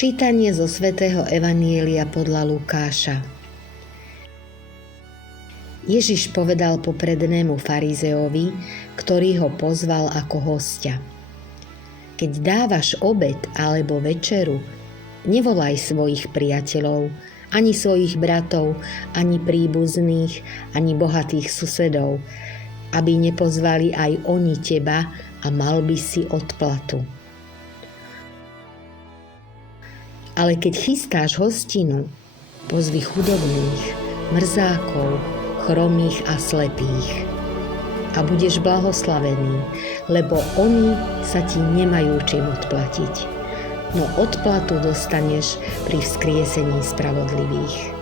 Čítanie zo svätého Evanjelia podľa Lukáša. Ježiš povedal poprednému farizeovi, ktorý ho pozval ako hostia: Keď dávaš obed alebo večeru, nevolaj svojich priateľov, ani svojich bratov, ani príbuzných, ani bohatých susedov, aby nepozvali aj oni teba a mal by si odplatu. Ale keď chystáš hostinu, pozvi chudobných, mrzákov, chromých a slepých. A budeš blahoslavený, lebo oni sa ti nemajú čím odplatiť. No odplatu dostaneš pri vzkriesení spravodlivých.